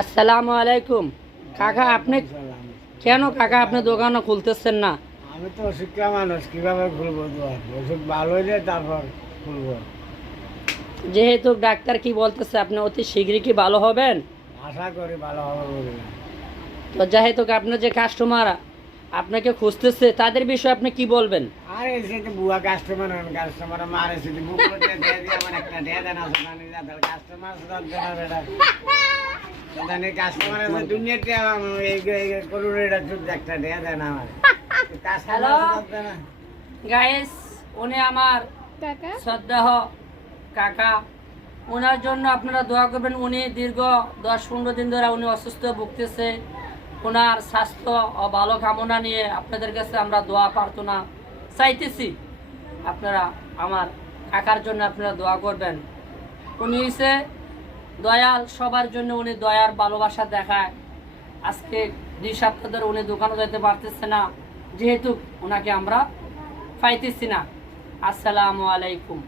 আসসালামু আলাইকুম। কাকা আপনি কেন কাকা আপনি দোকানও খুলতেছেন না? আমি তো অশিক্ষা মানুষ, কিভাবে খুলবো দোকান? ওষুধ ভালো হইলে তারপর খুলবো। যেহেতু ডাক্তার কি বলতেছে আপনি অতি শীঘ্রই কি ভালো হবেন? আশা করি ভালো হবে বলে। তো যেহেতু আপনার যে কাস্টমার আপনাকে খুঁজতেছে তাদের বিষয়ে আপনি কি বলবেন? আর এসে তো বুয়া কাস্টমার মারে শুধু বুকুলো দিয়ে দিয়ে আমার একটা দিয়ে দেন আছে জানি না তাহলে কাস্টমার সব দেন বেটা। জানি কাস্টমার আছে দুনিয়াতে এই করুন এটা শুধু একটা দিয়ে দেন আমার। হ্যালো গাইস, উনি আমার শ্রদ্ধেয় কাকা। ওনার জন্য আপনারা দোয়া করবেন। উনি দীর্ঘ 10-15 দিন ধরে উনি অসুস্থ ভুগতেছে। ওনার স্বাস্থ্য ও ভালো কামনা নিয়ে আপনাদের কাছে আমরা দোয়া প্রার্থনা চাইতেছি। আপনারা আমার কাকার জন্য আপনারা দোয়া করবেন। উনি হচ্ছে দয়াল, সবার জন্য উনি দয়ার ভালোবাসা দেখায়। আজকে 2 সপ্তাহ ধরে উনি দোকানে যেতে পারতেছে না, যেহেতু ওনাকে আমরা পাইতেছি না। আসসালামু আলাইকুম।